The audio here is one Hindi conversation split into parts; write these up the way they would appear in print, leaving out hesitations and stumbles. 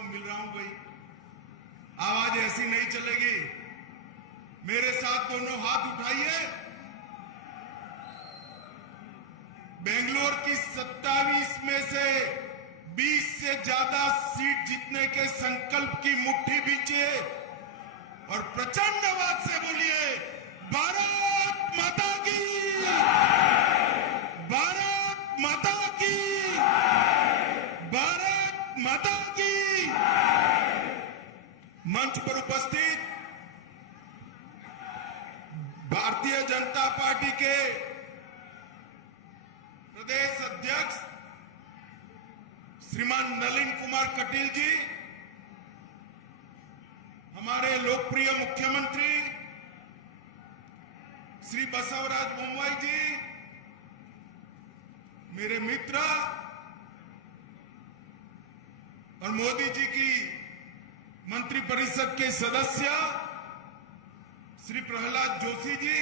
को मिल रहा हूं भाई, आवाज ऐसी नहीं चलेगी। मेरे साथ दोनों हाथ उठाइए। बेंगलोर की 27 में से 20 से ज्यादा सीट जीतने के संकल्प की मुट्ठी बींचिए और प्रचंड आवाज से बोलिए, भारत माता की, भारत माता की, भारत माता की। मंच पर उपस्थित भारतीय जनता पार्टी के प्रदेश अध्यक्ष श्रीमान नलिन कुमार कटील जी, हमारे लोकप्रिय मुख्यमंत्री श्री बसवराज बोम्मई जी, मेरे मित्र और मोदी जी की मंत्रिपरिषद के सदस्य श्री प्रहलाद जोशी जी,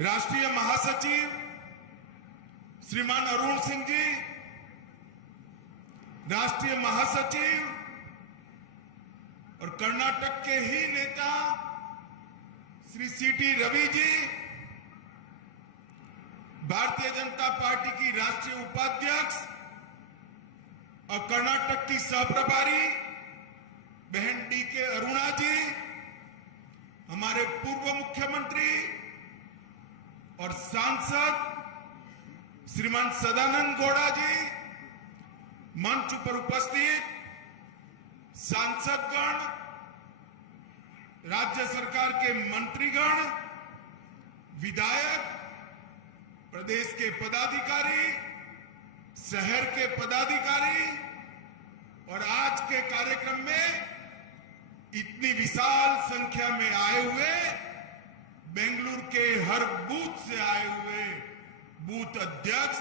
राष्ट्रीय महासचिव श्रीमान अरुण सिंह जी, राष्ट्रीय महासचिव और कर्नाटक के ही नेता श्री सीटी रवि जी, भारतीय जनता पार्टी की राष्ट्रीय उपाध्यक्ष और कर्नाटक की सहप्रभारी बहन डी के अरुणा जी, हमारे पूर्व मुख्यमंत्री और सांसद श्रीमान सदानंद गौड़ा जी, मंच पर उपस्थित सांसदगण, राज्य सरकार के मंत्रीगण, विधायक, प्रदेश के पदाधिकारी, शहर के पदाधिकारी और आज के कार्यक्रम में इतनी विशाल संख्या में आए हुए बेंगलुरु के हर बूथ से आए हुए बूथ अध्यक्ष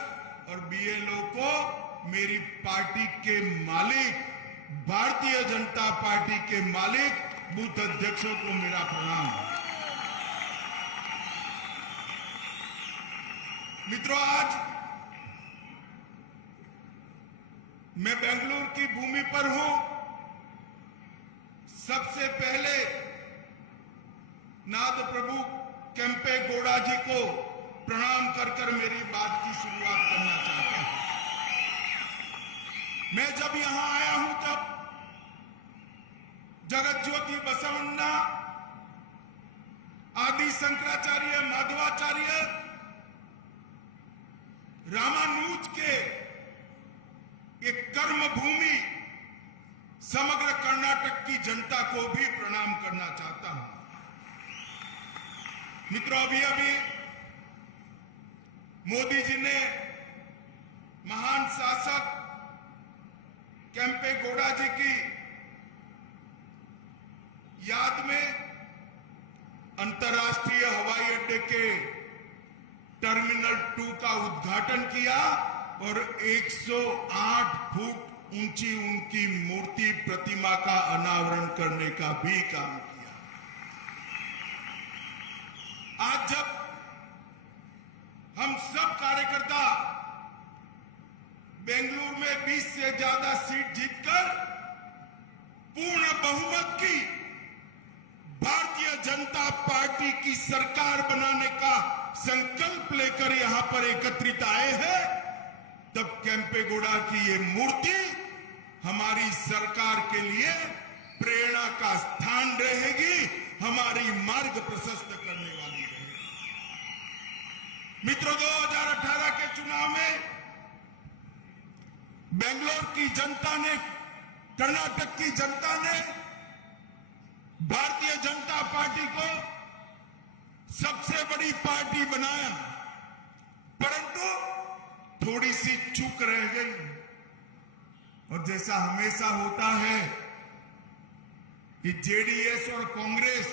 और बीएलओ को मेरी पार्टी के मालिक, भारतीय जनता पार्टी के मालिक बूथ अध्यक्षों को मेरा प्रणाम। मित्रों, आज मैं बेंगलुरु की भूमि पर हूं। सबसे पहले नाथ प्रभु केम्पे गौड़ा जी को प्रणाम कर मेरी बात की शुरुआत करना चाहता हूं। मैं जब यहां आया हूं तब जगत ज्योति बसवण्णा, आदि शंकराचार्य, माधवाचार्य, रामानुज के एक कर्म भूमि समग्र कर्नाटक की जनता को भी प्रणाम करना चाहता हूं। मित्रों, अभी मोदी जी ने महान शासक केम्पे गौड़ा जी की याद में अंतर्राष्ट्रीय हवाई अड्डे के टर्मिनल 2 का उद्घाटन किया और 108 फुट ऊंची उनकी मूर्ति प्रतिमा का अनावरण करने का भी काम किया। आज जब हम सब कार्यकर्ता बेंगलुरु में 20 से ज्यादा सीट जीतकर पूर्ण बहुमत की भारतीय जनता पार्टी की सरकार बनाने का संकल्प लेकर यहां पर एकत्रित आए हैं, तब केम्पे गौड़ा की ये मूर्ति हमारी सरकार के लिए प्रेरणा का स्थान रहेगी, हमारी मार्ग प्रशस्त करने वाली रहेगी। मित्रों, 2018 के चुनाव में बेंगलोर की जनता ने, कर्नाटक की जनता ने भारतीय जनता पार्टी को सबसे बड़ी पार्टी बनाया, परंतु थोड़ी सी चूक रह गई। और जैसा हमेशा होता है कि जेडीएस और कांग्रेस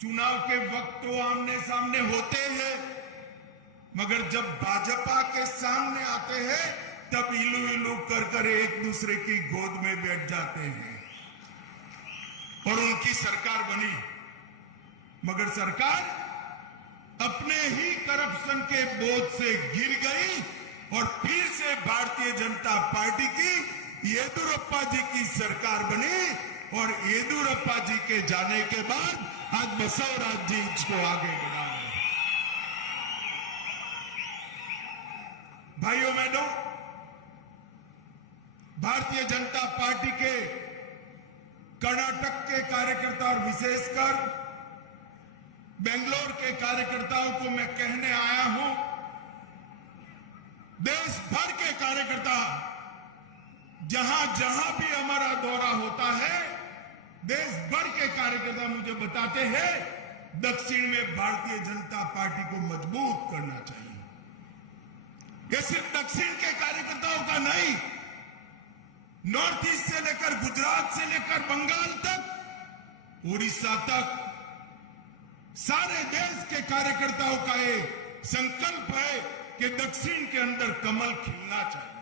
चुनाव के वक्त तो आमने सामने होते हैं, मगर जब भाजपा के सामने आते हैं तब इलू इलू कर एक दूसरे की गोद में बैठ जाते हैं और उनकी सरकार बनी। मगर सरकार अपने ही करप्शन के बोझ से गिर गई और फिर से भारतीय जनता पार्टी की येदुरप्पा जी की सरकार बनी और येदुरप्पा जी के जाने के बाद आज बसवराज जी इसको आगे बढ़ा रहे हैं। भाइयों बहनों, भारतीय जनता पार्टी के कर्नाटक के कार्यकर्ता और विशेषकर बेंगलोर के कार्यकर्ताओं को मैं कहने आया हूं, देश भर के कार्यकर्ता जहां जहां भी हमारा दौरा होता है, देश भर के कार्यकर्ता मुझे बताते हैं दक्षिण में भारतीय जनता पार्टी को मजबूत करना चाहिए। यह सिर्फ दक्षिण के कार्यकर्ताओं का नहीं, नॉर्थ ईस्ट से लेकर गुजरात से लेकर बंगाल तक, उड़ीसा तक, सारे देश के कार्यकर्ताओं का ये संकल्प है कि दक्षिण के अंदर कमल खिलना चाहिए।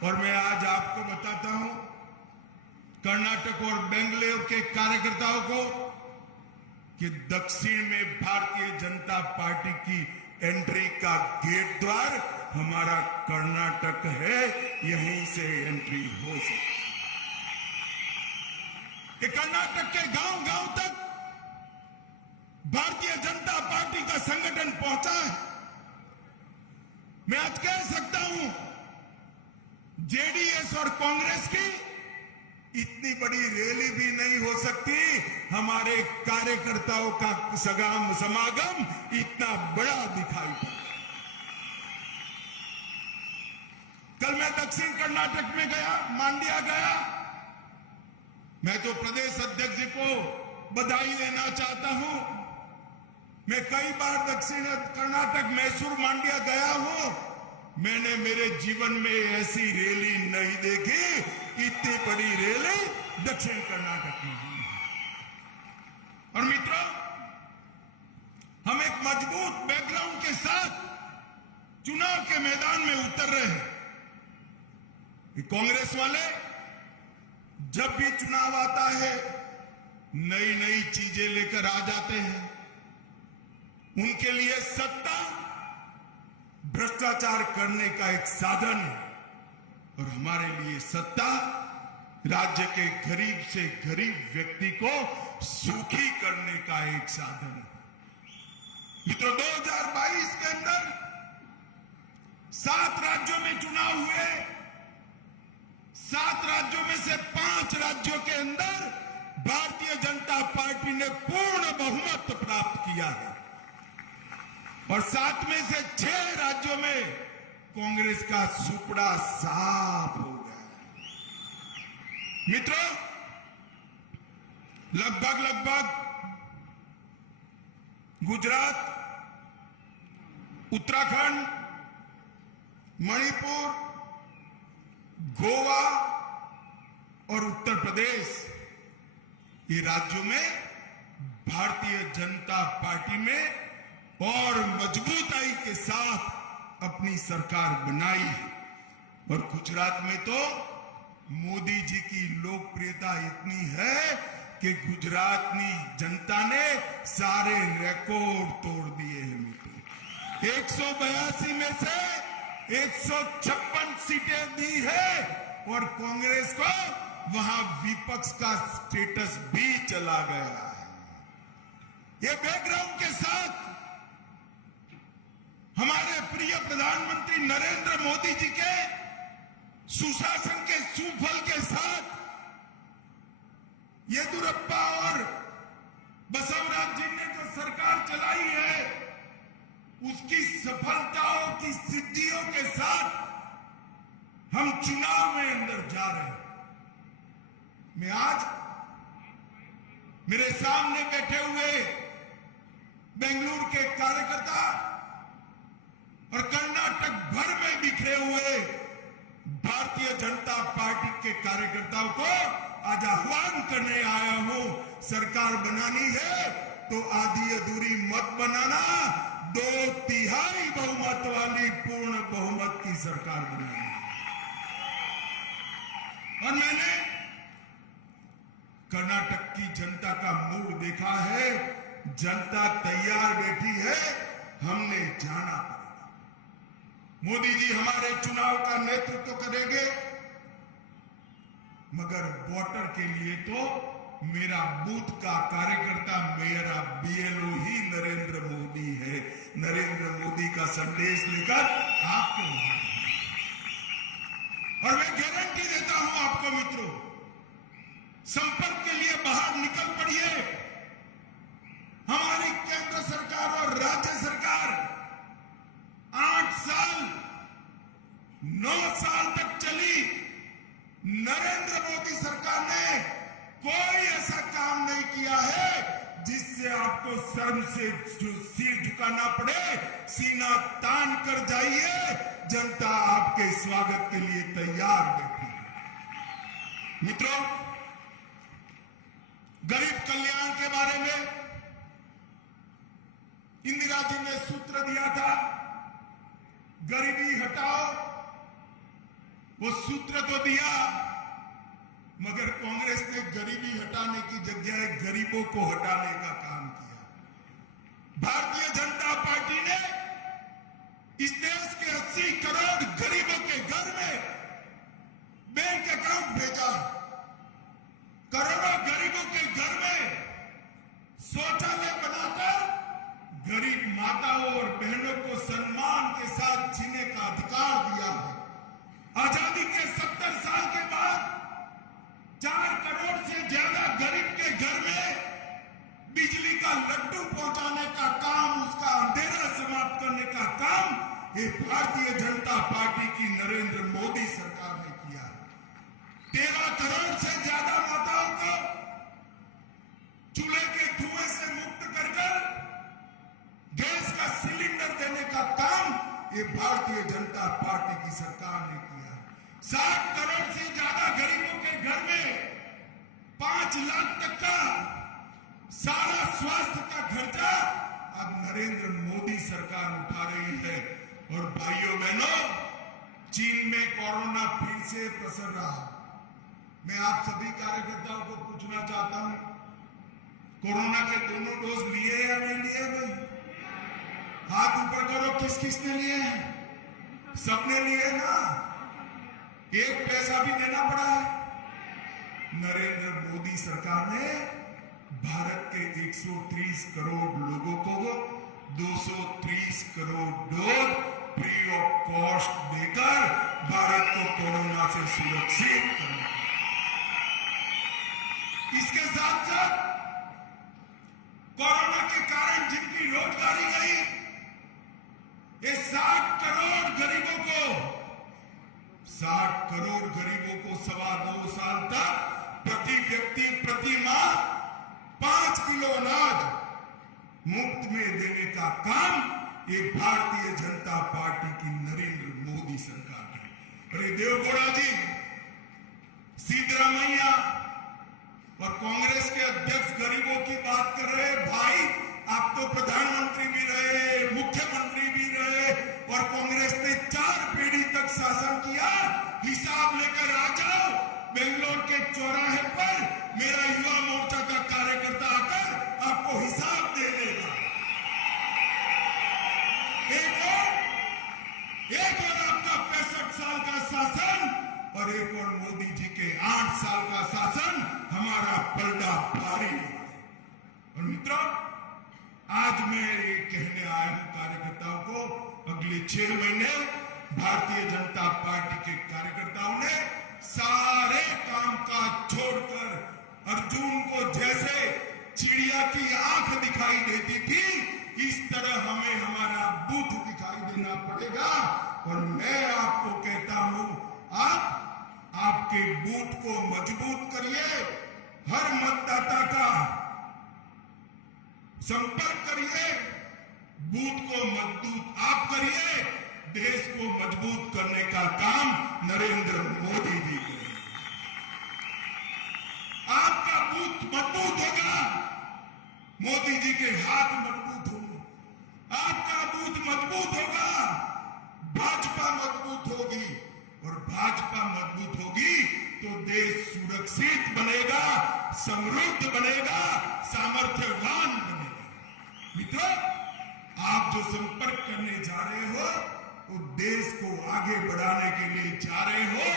और मैं आज आपको बताता हूं कर्नाटक और बेंगलोर के कार्यकर्ताओं को कि दक्षिण में भारतीय जनता पार्टी की एंट्री का गेट द्वार हमारा कर्नाटक है, यहीं से एंट्री हो सकती है। कि कर्नाटक के गांव गांव तक भारतीय जनता पार्टी का संगठन पहुंचा है। मैं आज कह सकता हूं जेडीएस और कांग्रेस की इतनी बड़ी रैली भी नहीं हो सकती, हमारे कार्यकर्ताओं का समागम इतना बड़ा दिखाई पड़ा। कल मैं दक्षिण कर्नाटक में गया, मांड्या गया। मैं तो प्रदेश अध्यक्ष जी को बधाई देना चाहता हूं। मैं कई बार दक्षिण कर्नाटक, मैसूर, मांड्या गया हूं। मैंने मेरे जीवन में ऐसी रैली नहीं देखी, इतनी बड़ी रैली दक्षिण कर्नाटक में हुई। और मित्रों, हम एक मजबूत बैकग्राउंड के साथ चुनाव के मैदान में उतर रहे हैं। कांग्रेस वाले जब भी चुनाव आता है नई नई चीजें लेकर आ जाते हैं। उनके लिए सत्ता भ्रष्टाचार करने का एक साधन है और हमारे लिए सत्ता राज्य के गरीब से गरीब व्यक्ति को सुखी करने का एक साधन है। मित्रों, 2022 के अंदर 7 राज्यों में चुनाव हुए। 7 राज्यों में से 5 राज्यों के अंदर भारतीय जनता पार्टी ने पूर्ण बहुमत प्राप्त किया है और 7 में से 6 राज्यों में कांग्रेस का सुपड़ा साफ हो गया। मित्रों, लगभग गुजरात, उत्तराखंड, मणिपुर, गोवा और उत्तर प्रदेश, ये राज्यों में भारतीय जनता पार्टी में और मजबूताई के साथ अपनी सरकार बनाई है। और गुजरात में तो मोदी जी की लोकप्रियता इतनी है कि गुजरातनी जनता ने सारे रिकॉर्ड तोड़ दिए हैं। मित्रों, 182 में से 156 सीटें दी है और कांग्रेस को वहां विपक्ष का स्टेटस भी चला गया है। ये बैकग्राउंड के साथ हमारे प्रिय प्रधानमंत्री नरेंद्र मोदी जी के सुशासन के सुफल के साथ येदुरप्पा और बसवराज जी ने जो सरकार चलाई है, उसकी सफलताओं की सिद्धियों के साथ हम चुनाव में अंदर जा रहे हैं। मैं आज मेरे सामने बैठे हुए बेंगलुरु के कार्यकर्ता और कर्नाटक भर में बिखरे हुए भारतीय जनता पार्टी के कार्यकर्ताओं को आज आह्वान करने आया हूं। सरकार बनानी है तो आधी अधूरी मत बनाना, 2/3 बहुमत वाली पूर्ण बहुमत की सरकार बनानी है। और मैंने कर्नाटक की जनता का मूड देखा है। जनता तैयार बैठी है, हमने जाना पड़ेगा। मोदी जी हमारे चुनाव का नेतृत्व करेंगे, मगर वोटर के लिए तो मेरा बूथ का कार्यकर्ता, मेरा बीएलओ ही नरेंद्र मोदी है। नरेंद्र मोदी का संदेश लेकर आपके वहां, और मैं गारंटी देता हूं आपको मित्रों, संपर्क के लिए बाहर निकल पड़िए। हमारी केंद्र सरकार और राज्य सरकार 8 साल 9 साल तक चली। नरेंद्र मोदी सरकार ने कोई ऐसा काम नहीं किया है जिससे आपको शर्म से सिर झुकाना पड़े। सीना तान कर जाइए, जनता आपके स्वागत के लिए तैयार बैठी है। मित्रों, गरीब कल्याण के बारे में इंदिरा जी ने सूत्र दिया था, गरीबी हटाओ। वो सूत्र तो दिया, मगर कांग्रेस ने गरीबी हटाने की जगह गरीबों को हटाने का काम किया। भारतीय जनता पार्टी ने इस देश के 80 करोड़ गरीबों के घर में बैंक अकाउंट भेजा। करोड़ों गरीबों के घर में शौचालय बनाकर गरीब माताओं और बहनों को सम्मान के साथ जीने का अधिकार दिया है। आजादी के 70 साल के बाद 4 करोड़ से ज्यादा गरीब के घर में बिजली का लड्डू पहुंचाने का काम, उसका अंधेरा समाप्त करने का काम ये भारतीय जनता पार्टी की नरेंद्र मोदी सरकार ने किया है। 13 करोड़ से ज्यादा माताओं को चूल्हे के धुएं से मुक्त कर गैस का सिलेंडर देने का काम ये भारतीय जनता पार्टी की सरकार ने किया। 60 करोड़ से ज्यादा गरीबों के घर में 5 लाख तक का सारा स्वास्थ्य का खर्चा अब नरेंद्र मोदी सरकार उठा रही है। और भाइयों बहनों, चीन में कोरोना फिर से पसर रहा। मैं आप सभी कार्यकर्ताओं को पूछना चाहता हूं, कोरोना के दोनों डोज लिए या नहीं लिए? भाई हाथ ऊपर करो, किस किस ने लिए हैं? सबने लिए ना? एक पैसा भी देना पड़ा है। नरेंद्र मोदी सरकार ने भारत के 130 करोड़ लोगों को 230 crore dose free of cost देकर भारत को कोरोना से सुरक्षित करना। इसके साथ साथ कोरोना के कारण जिनकी रोजगारी गई, ये 60 करोड़ गरीबों को 2.25 साल तक प्रति व्यक्ति प्रति माह 5 किलो अनाज मुफ्त में देने का काम ये भारतीय जनता पार्टी की नरेंद्र मोदी सरकार है। अरे देवगौड़ा जी, सिद्धरामैया और कांग्रेस के अध्यक्ष गरीबों की बात कर रहे हैं। भाई, आप तो प्रधानमंत्री भी रहे, मुख्यमंत्री भी रहे, और कांग्रेस ने 4 पीढ़ी तक शासन किया। हिसाब लेकर आ जाओ। बेंगलोर के चौराहे पर मेरा युवा मोर्चा का कार्यकर्ता आकर आपको हिसाब दे देगा। एक और आपका 65 साल का शासन और एक और मोदी जी के 8 साल का शासन, हमारा पलड़ा भारी है। और मित्रों, आज मैं ये कहने आया हूं कार्यकर्ताओं को, अगले 6 महीने भारतीय जनता पार्टी के कार्यकर्ताओं ने सारे काम काज छोड़कर अर्जुन को जैसे चिड़िया की आंख दिखाई देती थी, इस तरह हमें हमारा बूथ दिखाई देना पड़ेगा। और मैं आपको कहता हूं, आप आपके बूथ को मजबूत करिए, हर मतदाता का संपर्क करिए, बूथ को मजबूत आप करिए। देश को मजबूत करने का काम नरेंद्र मोदी जी करेंगे। आपका बूथ मजबूत होगा, मोदी जी के हाथ मजबूत होंगे। आपका बूथ मजबूत होगा, भाजपा मजबूत होगी, और भाजपा मजबूत होगी तो देश सुरक्षित बनेगा, समृद्ध बनेगा, सामर्थ्यवान बनेगा। मित्रों, आप जो संपर्क करने जा रहे हो, तो देश को आगे बढ़ाने के लिए जा रहे हो,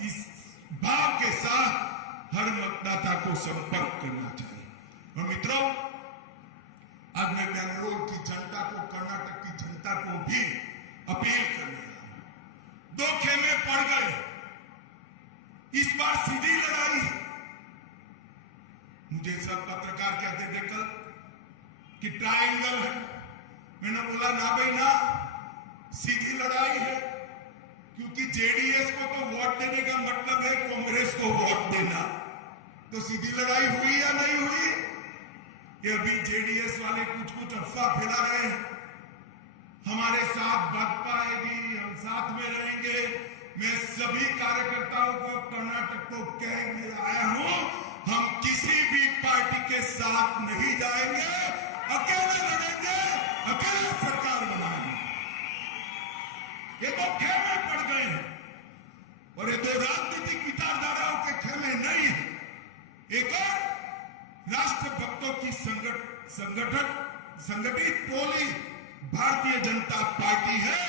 इस भाव के साथ हर मतदाता को संपर्क करना चाहिए। और मित्रों, आज मैं बेंगलुरु की जनता को, कर्नाटक की जनता को भी अपील करने लगा। दो खेमे पड़ गए, इस बार सीधी लड़ाई है। मुझे सब पत्रकार कहते थे कल कि ट्रायंगल है। मैंने बोला ना भाई ना, सीधी लड़ाई है, क्योंकि जेडीएस को तो वोट देने का मतलब है कांग्रेस को वोट देना। तो सीधी लड़ाई हुई या नहीं हुई? ये अभी जेडीएस वाले कुछ कुछ अफवाह फैला रहे हैं, हमारे साथ भाजपा आएगी, हम साथ में रहेंगे। मैं सभी कार्यकर्ताओं को, कर्नाटक को कहने आया हूं, हम किसी भी पार्टी के साथ नहीं जाएंगे, अकेले लड़ेंगे, अकेले सरकार बनाएंगे। ये दो खेमे पड़ गए हैं, और ये दो राजनीतिक विचारधाराओं के खेमे नहीं है। एक और राष्ट्रभक्तों की संगठित टोली भारतीय जनता पार्टी है,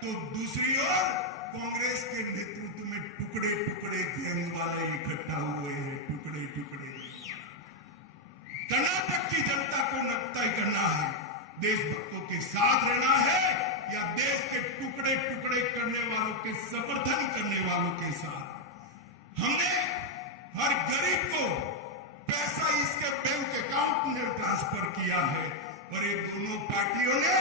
तो दूसरी ओर कांग्रेस के नेतृत्व में टुकड़े टुकड़े गैंग वाले इकट्ठा हुए हैं, टुकड़े टुकड़े। कर्नाटक की जनता को तय करना है, देशभक्तों के साथ रहना है या देश के टुकड़े टुकड़े करने वालों के समर्थन करने वालों के साथ। हमने हर गरीब को पैसा इसके बैंक अकाउंट में ट्रांसफर किया है, और ये दोनों पार्टियों ने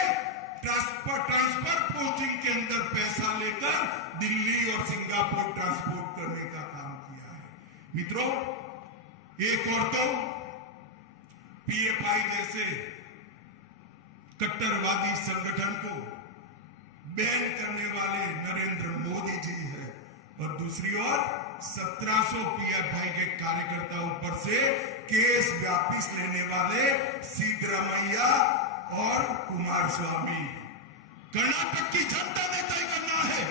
ट्रांसफर पोस्टिंग के अंदर पैसा लेकर दिल्ली और सिंगापुर ट्रांसपोर्ट करने का काम किया है। मित्रों, एक और तो पीएफआई जैसे कट्टरवादी संगठन को बैन करने वाले नरेंद्र मोदी जी है, और दूसरी ओर 1700 पीएफआई के कार्यकर्ताओं पर से केस वापिस लेने वाले सिद्धरामैया और कुमारस्वामी। कर्नाटक की जनता ने तय करना है,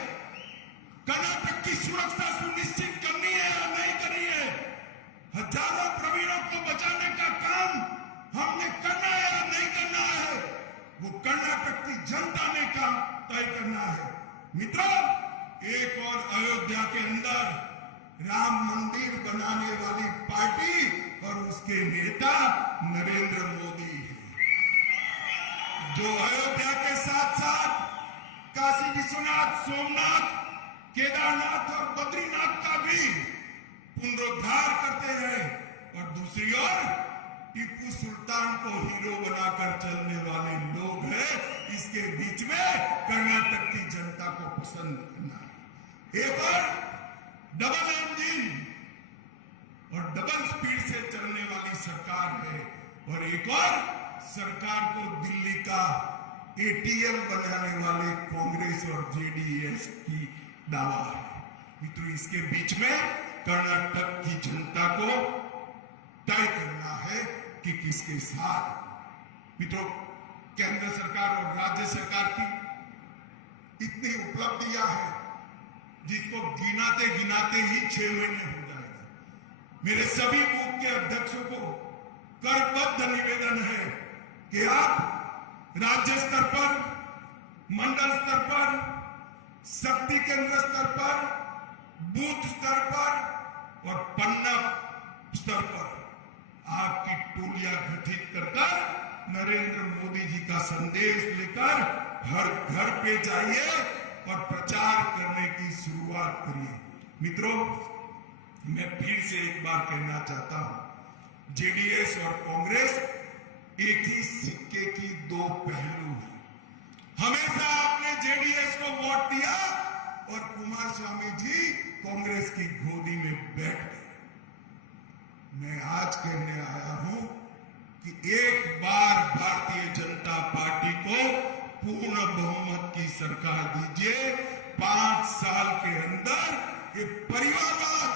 कर्नाटक की सुरक्षा सुनिश्चित करनी है या नहीं करनी है। हजारों प्रवीणों को बचाने का काम हमने करना है या नहीं करना है, वो कर्नाटक की जनता ने काम तय करना है। मित्रों, एक और अयोध्या के अंदर राम मंदिर बनाने वाली पार्टी और उसके नेता नरेंद्र मोदी है, जो अयोध्या के साथ साथ काशी विश्वनाथ, सोमनाथ, केदारनाथ और बद्रीनाथ का भी पुनरुद्धार करते हैं, और दूसरी ओर टीपू सुल्तान को हीरो बनाकर चलने वाले लोग हैं। इसके बीच में कर्नाटक की जनता को पसंद करना है। एक और डबल इंजन और डबल स्पीड से चलने वाली सरकार है, और एक और सरकार को दिल्ली का एटीएम बनाने वाले कांग्रेस और जेडीएस की दावा है। मित्रों, इसके बीच में कर्नाटक की जनता को तय करना है कि किसके साथ। मित्रों, केंद्र सरकार और राज्य सरकार की इतनी उपलब्धियां हैं जिसको गिनाते गिनाते ही 6 महीने हो जाएगा। मेरे सभी बूथ के अध्यक्षों को करबद्ध निवेदन है कि आप राज्य स्तर पर, मंडल स्तर पर, शक्ति केंद्र स्तर पर, बूथ स्तर पर और पन्ना स्तर पर आपकी टोलियां गठित कर नरेंद्र मोदी जी का संदेश लेकर हर घर पे जाइए और प्रचार करने की शुरुआत करिए। मित्रों, मैं फिर से एक बार कहना चाहता हूं, जेडीएस और कांग्रेस एक ही सिक्के की दो पहलू हैं। हमेशा आपने जेडीएस को वोट दिया और कुमारस्वामी जी कांग्रेस की गोदी में बैठ गए। मैं आज कहने आया हूं कि एक बार भारतीय जनता पार्टी को पूर्ण बहुमत की सरकार दीजिए। 5 साल के अंदर ये परिवारवाद,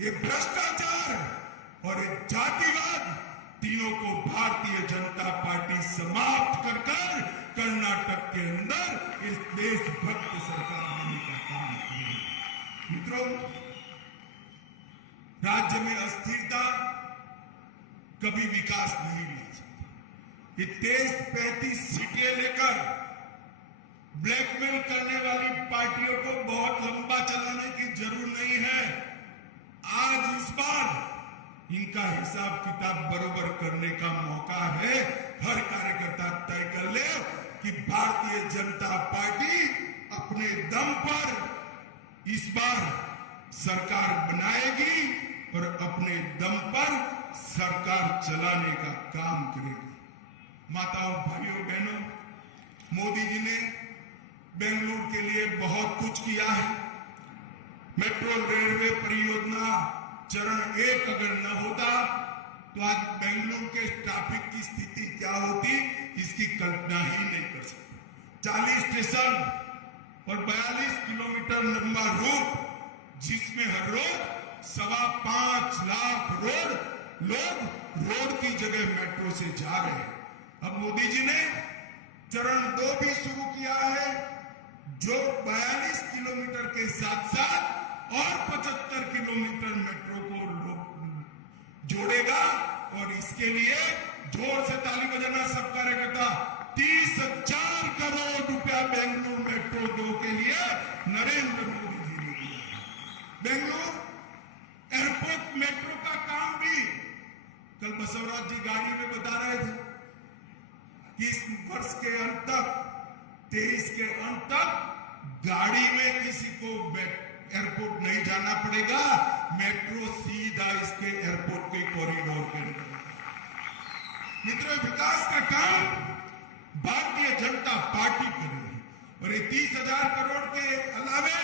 ये भ्रष्टाचार और ये जातिवाद तीनों को भारतीय जनता पार्टी समाप्त कर कर्नाटक के अंदर इस देशभक्त सरकार बनने का काम करेगी। मित्रों, राज्य में अस्थिरता कभी विकास नहीं ला सकता। ये 33 सीटें लेकर ब्लैकमेल करने वाली पार्टियों को बहुत लंबा चलाने की जरूरत नहीं है। आज इस बार इनका हिसाब किताब बरोबर करने का मौका है। हर कार्यकर्ता तय कर ले कि भारतीय जनता पार्टी अपने दम पर इस बार सरकार बनाएगी और अपने दम पर सरकार चलाने का काम करेगी। माताओं, भाइयों, बहनों, मोदी जी ने बेंगलुरु के लिए बहुत कुछ किया है। मेट्रो रेलवे परियोजना चरण 1 अगर न होता तो आज बेंगलुरु के ट्रैफिक की स्थिति क्या होती, इसकी कल्पना ही नहीं कर सकते। 40 स्टेशन और 42 किलोमीटर लंबा रूट, जिसमें हर रोज 5.25 लाख लोग रोड की जगह मेट्रो से जा रहे हैं। अब मोदी जी ने चरण 2 भी शुरू किया है, जो 42 किलोमीटर के साथ साथ और 75 किलोमीटर मेट्रो को जोड़ेगा। और इसके लिए जोर से ताली बजाना सब कार्यकर्ता। 30,000 करोड़ रुपया बेंगलुरु मेट्रो 2 के लिए नरेंद्र मोदी जी ने दिया। बेंगलुरु एयरपोर्ट मेट्रो का काम भी कल बसवराज जी गाड़ी में बता रहे थे कि इस वर्ष के अंत तक, 23 के अंत तक गाड़ी में किसी को एयरपोर्ट नहीं जाना पड़ेगा। मेट्रो सीधा इसके एयरपोर्ट के कॉरिडोर के अंदर। मित्रों, विकास का काम भारतीय जनता पार्टी करेगी और ये 30,000 करोड़ के अलावे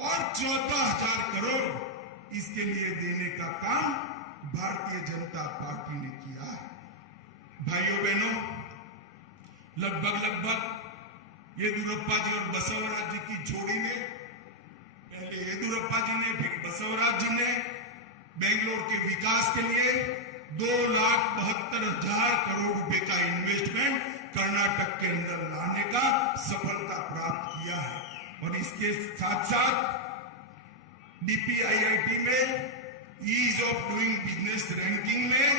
और 14,000 करोड़ इसके लिए देने का काम भारतीय जनता पार्टी ने किया है। भाइयों बहनों, लगभग येदियुरप्पा जी और बसवराज जी की जोड़ी ने, पहले येदियुरप्पा जी ने फिर बसवराज जी ने बेंगलोर के विकास के लिए 2,72,000 करोड़ रुपए का इन्वेस्टमेंट कर्नाटक के अंदर लाने का सफलता प्राप्त किया है। और इसके साथ साथ डीपीआईआईटी में ease of doing business ranking में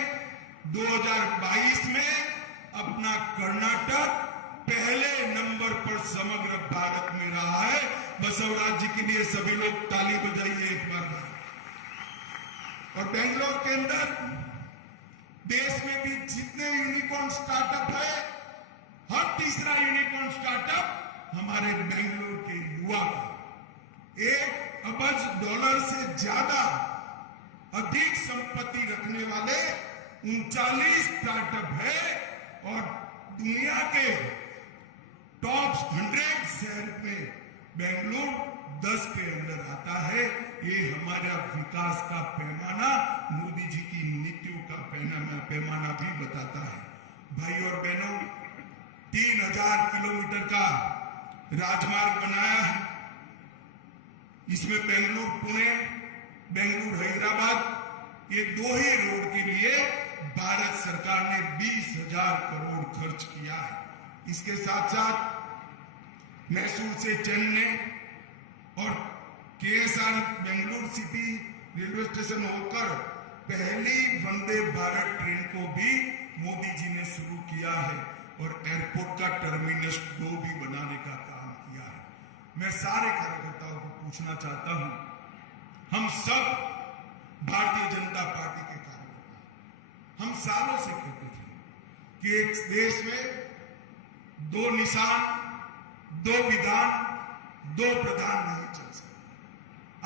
2022 में अपना कर्नाटक पहले नंबर पर समग्र भारत में रहा है। बसवराज जी के लिए सभी लोग ताली बजाइए एक बार। और बेंगलोर के अंदर देश में भी जितने यूनिकॉर्न स्टार्टअप है, हर तीसरा यूनिकॉर्न स्टार्टअप हमारे बेंगलोर के युवा का। $1 अरब से ज्यादा अधिक संपत्ति रखने वाले 39 स्टार्टअप है और दुनिया के टॉप 100 शहर में बेंगलुरु 10 के अंदर आता है। ये हमारा विकास का पैमाना, मोदी जी की नीतियों का पैमाना भी बताता है। भाई और बहनों, 3,000 किलोमीटर का राजमार्ग बनाया है। इसमें बेंगलुरु पुणे, बेंगलुरु हैदराबाद, ये 2 ही रोड के लिए भारत सरकार ने 20,000 करोड़ खर्च किया है। इसके साथ साथ मैसूर से चेन्नई और KSR Bengaluru city railway station होकर पहली वंदे भारत ट्रेन को भी मोदी जी ने शुरू किया है और एयरपोर्ट का टर्मिनस 2 भी बनाने का काम किया है। मैं सारे कार्यकर्ताओं को पूछना चाहता हूं, हम सब भारतीय जनता पार्टी के कार्यकर्ता, हम सालों से कहते थे कि एक देश में 2 निशान, 2 विधान, 2 प्रधान नहीं चल सकते।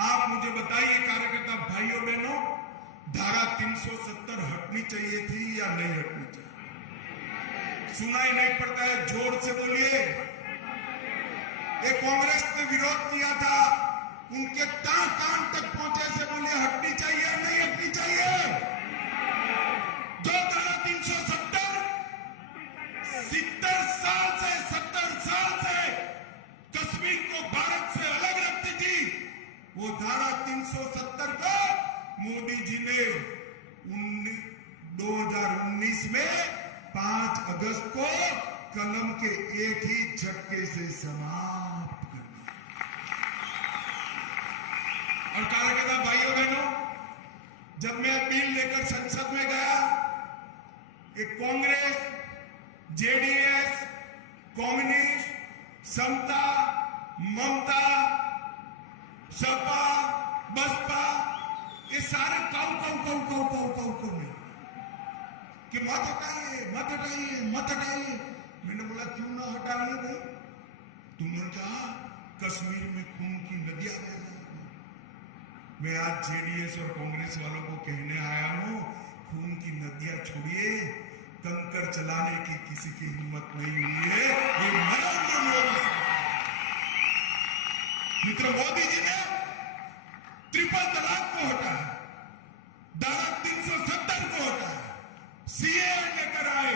आप मुझे बताइए कार्यकर्ता भाइयों बहनों, धारा 370 हटनी चाहिए थी या नहीं हटनी चाहिए? सुनाई नहीं पड़ता है, जोर से बोलिए। कांग्रेस ने विरोध किया था, उनके कान तक पहुंचे से बोलिए हटनी चाहिए या नहीं हटनी चाहिए? जो धारा 370 70 साल से कश्मीर को भारत से अलग रखती थी, वो धारा 370 को मोदी जी ने 2019 में 5 अगस्त को कलम के एक ही झटके से समाप्त कर दिया। और कार्यकर्ता भाइयों बहनों, जब मैं बिल लेकर संसद में गया, एक कांग्रेस, जेडीएस, कम्युनिस्ट, समता, ममता, सपा, बसपा, ये सारे काउ में कि मत हटाइए, मत हटाइए, मत हटाइए। मैंने बोला क्यों ना हटाइए भाई? तुमने कहा कश्मीर में खून की नदियां बह रही। मैं आज जेडीएस और कांग्रेस वालों को कहने आया हूं, खून की नदियां छोड़िए, कंकर चलाने की किसी की हिम्मत नहीं हुई है। ये नरेंद्र मोदी मित्र मोदी जी ने ट्रिपल तलाक को हटाया, धारा 370 को हटाया, सीए लेकर आए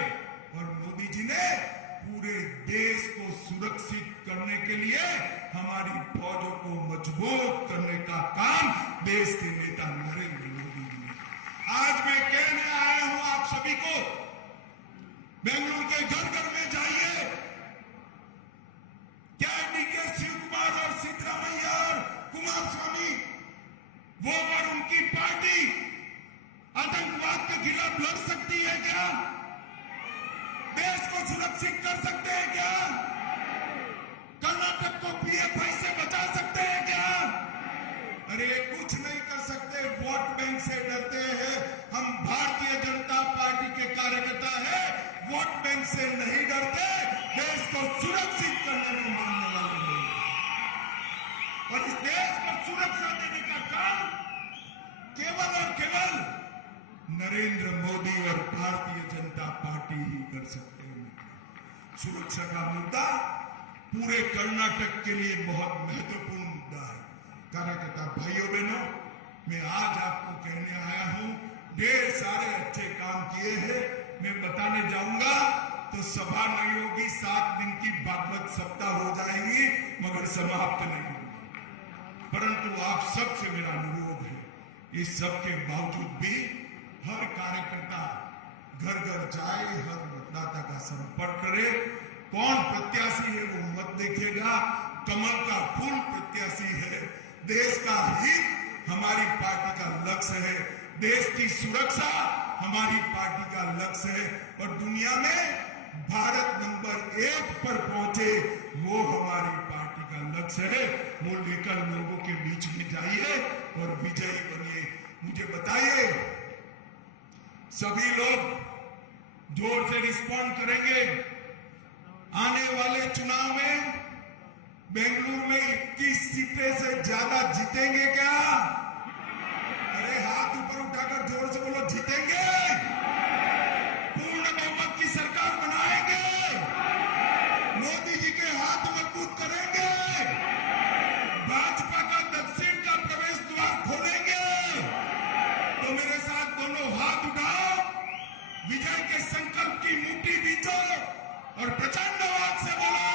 और मोदी जी ने पूरे देश को सुरक्षित करने के लिए हमारी फौजों को मजबूत करने का काम देश के नेता नरेंद्र मोदी जी ने। आज मैं कहने आया हूं आप सभी को, बेंगलुरु के घर घर में जाइए। क्या डीके शिव कुमार और सिद्धरामैया और कुमारस्वामी वो और उनकी पार्टी आतंकवाद के खिलाफ लड़ सकती है क्या? देश को सुरक्षित कर सकते हैं क्या? कर्नाटक को पीएफआई से बचा सकते हैं क्या? अरे कुछ नहीं कर सकते, वोट बैंक से डरते हैं। हम भारतीय जनता पार्टी के कार्यकर्ता हैं, वोट बैंक से नहीं डरते, देश को सुरक्षित करने में मानने वाले लोग। और इस देश को सुरक्षा देने का काम केवल और केवल नरेंद्र मोदी और भारतीय जनता पार्टी ही कर सकते हैं। सुरक्षा का मुद्दा पूरे कर्नाटक के लिए बहुत महत्वपूर्ण मुद्दा है। कार्यकर्ता भाइयों बहनों, मैं आज आपको कहने आया हूं, ढेर सारे अच्छे काम किए हैं। मैं बताने जाऊंगा तो सभा नहीं होगी, 7 दिन की भागवत सप्ताह हो जाएगी, मगर समाप्त नहीं होगी। परंतु आप सबसे मेरा अनुरोध है, इस सब के बावजूद भी हर कार्यकर्ता घर घर जाए, हर मतदाता का संपर्क करे। कौन प्रत्याशी है वो मत देखिएगा, कमल का फूल प्रत्याशी है। देश का हित हमारी पार्टी का लक्ष्य है, देश की सुरक्षा हमारी पार्टी का लक्ष्य है, और दुनिया में भारत नंबर 1 पर पहुंचे वो हमारी पार्टी का लक्ष्य है। वो लेकर लोगों के बीच में जाइए और विजयी बनिए। मुझे बताइए, सभी लोग जोर से रिस्पॉन्ड करेंगे? आने वाले चुनाव में बेंगलुरु में 21 सीटें से ज्यादा जीतेंगे क्या? अरे हाथ ऊपर उठाकर जोर से बोलो, जीतेंगे? पूर्ण बहुमत की सरकार बनाएंगे? मोदी जी के हाथ मजबूत करेंगे? भाजपा का दक्षिण का प्रवेश द्वार खोलेंगे? तो मेरे साथ दोनों हाथ उठाओ, विजय के संकल्प की मुट्ठी बीचो और प्रचंड आवाज से बोलो,